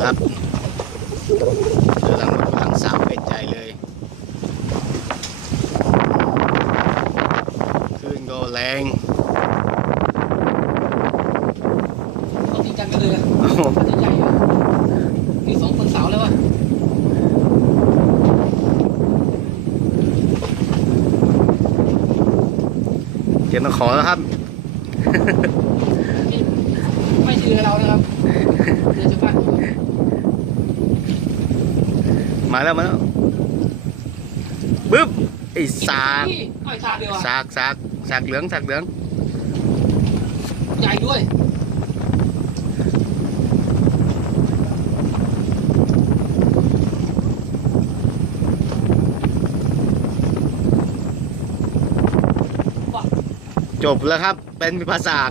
นะครับกำลังกำลังสาวเป็ดใหญ่เลยคลื่นก็แรงเอาจริงจังกันเลยอะโอ้โหอันนี้ใหญ่อะนี่สองคนสาวแล้ววะเจนตะขอแล้วครับนี่ไม่เชื่อเรานะครับเดี๋ยวจะพลาด มาแล้วมาแล้วปึ๊บไอ้สากนี่อ้อยสากเดียวอะสากสากสากเหลืองสากเหลืองใหญ่ด้วยจบแล้วครับ เป็นภาษาก